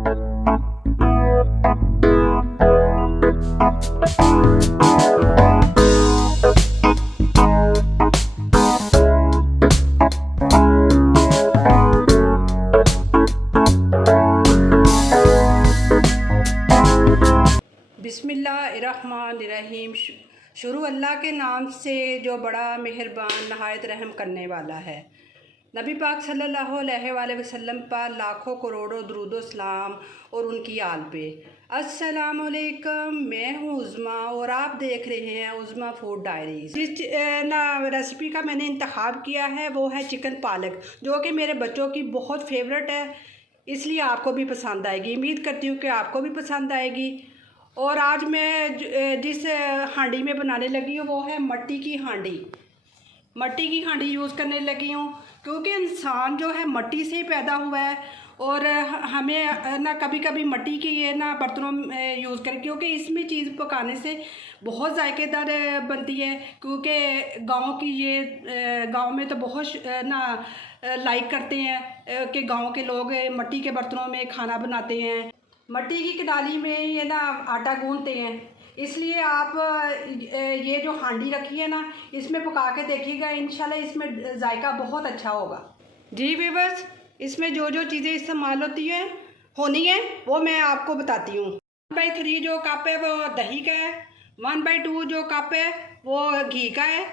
बिस्मिल्लाहिर्रहमानिर्रहीम। शुरू अल्लाह के नाम से जो बड़ा मेहरबान नहायत रहम करने वाला है। नबी पाक सल्लल्लाहु अलैहि वसल्लम पर लाखों करोड़ों दुरूद सलाम और उनकी आल पे। अस्सलाम वालेकुम, मैं हूँ उज़्मा और आप देख रहे हैं उज़्मा फूड डायरीज़। जिस रेसिपी का मैंने इंतखाब किया है वो है चिकन पालक, जो कि मेरे बच्चों की बहुत फेवरेट है, इसलिए आपको भी पसंद आएगी। उम्मीद करती हूँ कि आपको भी पसंद आएगी। और आज मैं जिस हांडी में बनाने लगी हूँ वो है मट्टी की हांडी। मट्टी की हांडी यूज़ करने लगी हूँ क्योंकि इंसान जो है मट्टी से ही पैदा हुआ है और हमें ना कभी कभी मट्टी की ये ना बर्तनों में यूज़ करें, क्योंकि इसमें चीज़ पकाने से बहुत जायकेदार बनती है। क्योंकि गांव की ये गांव में तो बहुत ना लाइक करते हैं कि गांव के लोग मट्टी के बर्तनों में खाना बनाते हैं। मट्टी की कडाली में ये ना आटा गूंथते हैं, इसलिए आप ये जो हांडी रखी है ना इसमें पका के देखिएगा, इंशाल्लाह इसमें जायका बहुत अच्छा होगा। जी व्यूअर्स, इसमें जो जो चीज़ें इस्तेमाल होनी है वो मैं आपको बताती हूँ। 1/3 जो कप है वो दही का है, 1/2 जो कप है वो घी का है,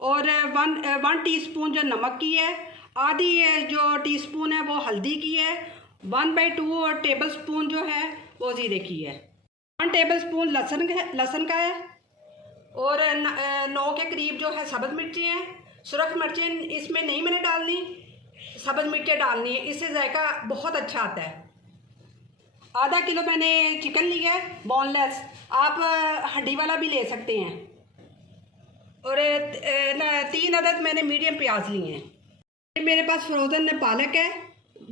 और 1 टीस्पून जो नमक की है, आधी जो टीस्पून है वो हल्दी की है, 1/2 टेबल स्पून जो है वो ज़ीरे की है, 1 टेबल स्पून लहसुन का है, और 9 के करीब जो है सब्ज़ मिर्ची हैं। सुरख मिर्चें इसमें नहीं मैंने डालनी, सब्ज़ मिर्चें डालनी है, इससे जायका बहुत अच्छा आता है। आधा किलो मैंने चिकन लिया है बोनलेस, आप हड्डी वाला भी ले सकते हैं। और 3 अदद मैंने मीडियम प्याज लिए हैं। मेरे पास फ्रोज़न पालक है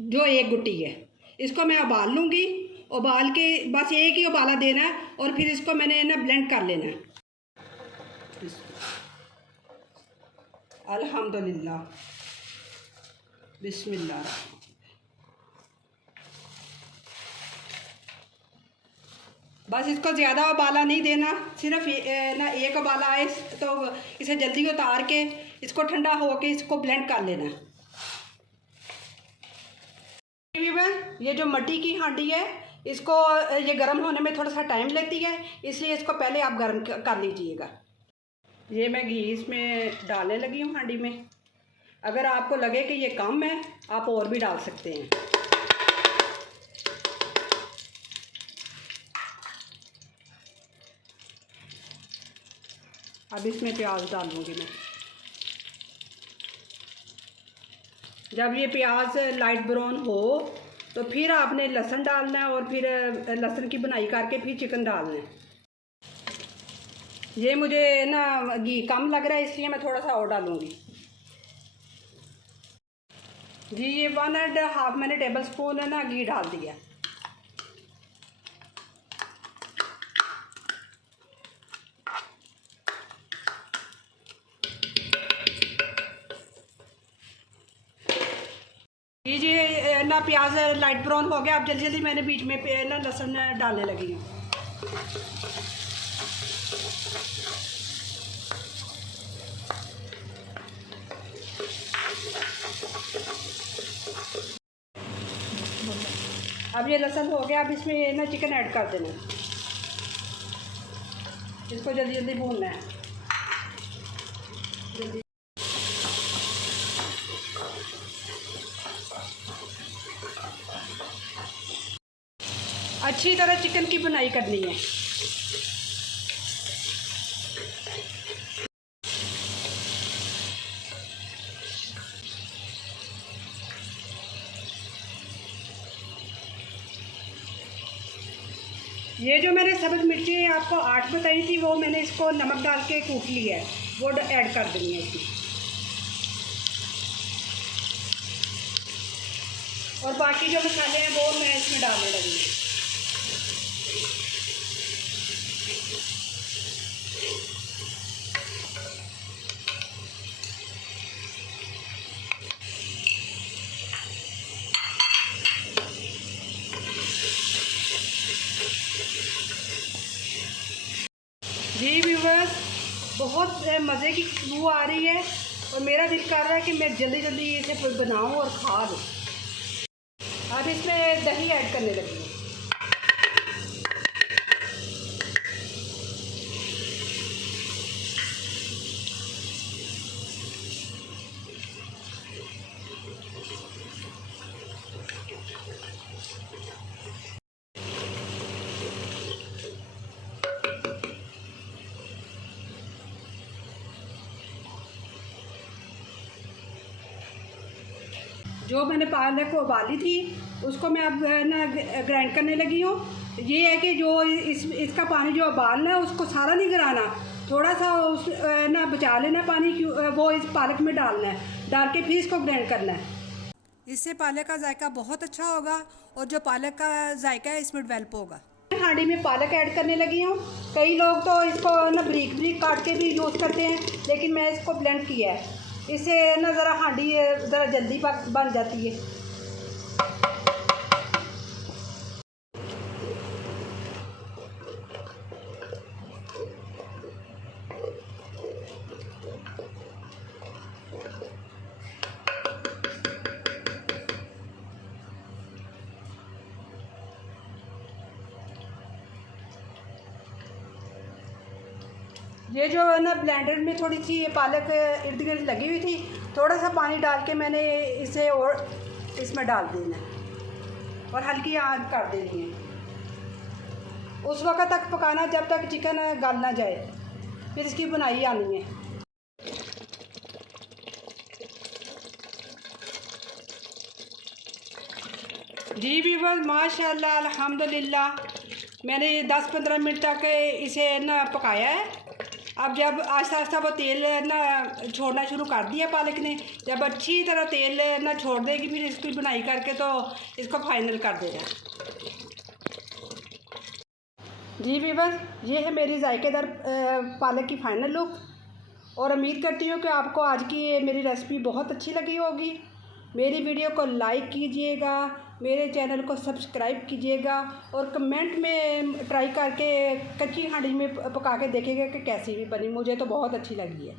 जो 1 गुट्टी है, इसको मैं उबाल लूँगी। उबाल के बस एक ही उबाला देना है और फिर इसको मैंने ना ब्लेंड कर लेना है। अल्हम्दुलिल्लाह, बिस्मिल्लाह। बस इसको ज़्यादा उबाला नहीं देना, सिर्फ ना एक उबाला आए तो इसे जल्दी उतार के इसको ठंडा हो के इसको ब्लेंड कर लेना है। ये जो मट्टी की हांडी है इसको ये गर्म होने में थोड़ा सा टाइम लेती है, इसलिए इसको पहले आप गर्म कर लीजिएगा। ये मैं घी इसमें डालने लगी हूँ हांडी में। अगर आपको लगे कि ये कम है आप और भी डाल सकते हैं। अब इसमें प्याज डालूँगी मैं। जब ये प्याज लाइट ब्राउन हो तो फिर आपने लहसुन डालना है और फिर लहसुन की बुनाई करके फिर चिकन डालना है। ये मुझे ना घी कम लग रहा है इसलिए मैं थोड़ा सा और डालूँगी। जी ये 1.5 मैंने टेबल स्पून है ना घी डाल दिया। ये ना प्याज लाइट ब्राउन हो गया, अब जल्दी जल्दी मैंने बीच में ना लहसुन डालने लगी हूँ। अब ये लहसुन हो गया, अब इसमें ना चिकन ऐड कर देना, इसको जल्दी जल्दी भूनना है। जल्दी अच्छी तरह चिकन की बुनाई करनी है। ये जो मैंने सब्ज़ मिर्ची आपको 8 बताई थी वो मैंने इसको नमक डाल के कूट लिया है, वो ऐड कर देनी है इसमें। और बाकी जो मसाले हैं वो मैं इसमें डालने लगी हूँ। जी व्यूअर्स, बहुत मज़े की खुशबू आ रही है और मेरा दिल कर रहा है कि मैं जल्दी जल्दी इसे बनाऊं और खा लूँ। अब इसमें दही ऐड करने लगी हूँ। जो मैंने पालक को उबाली थी उसको मैं अब ना ग्राइंड करने लगी हूँ। ये है कि जो इसका पानी जो उबालना है उसको सारा नहीं गिराना, थोड़ा सा उस ना बचा लेना पानी, वो इस पालक में डालना है, डाल के फिर इसको ग्राइंड करना है। इससे पालक का जायका बहुत अच्छा होगा और जो पालक का जायका है इसमें डेवलप होगा। हांडी में पालक ऐड करने लगी हूँ। कई लोग तो इसको ना ब्रीक ब्रीक काट के भी यूज़ करते हैं, लेकिन मैं इसको ब्लेंड किया है। इससे ना ज़रा हांडी ज़रा जल्दी बन जाती है। ये जो है ना ब्लेंडर में थोड़ी सी ये पालक इर्द गिर्द लगी हुई थी, थोड़ा सा पानी डाल के मैंने इसे और इसमें डाल देना है और हल्की आंच कर देनी है। उस वक्त तक पकाना जब तक चिकन गल ना जाए, फिर इसकी बुनाई आनी है। जी व्यूअर्स, माशाल्लाह अल्हम्दुलिल्लाह, मैंने 10-15 मिनट तक इसे ना पकाया है। अब जब आहिस्ता आहिस्ता वो तेल ना छोड़ना शुरू कर दिया पालक ने, जब अच्छी तरह तेल ना छोड़ देगी फिर इसकी बुनाई करके तो इसको फाइनल कर देगा। जी व्यूअर्स, ये है मेरी जायकेदार पालक की फाइनल लुक और उम्मीद करती हूँ कि आपको आज की ये मेरी रेसिपी बहुत अच्छी लगी होगी। मेरी वीडियो को लाइक कीजिएगा, मेरे चैनल को सब्सक्राइब कीजिएगा और कमेंट में ट्राई करके कच्ची हांडी में पका के देखिएगा कि कैसी भी बनी। मुझे तो बहुत अच्छी लगी है।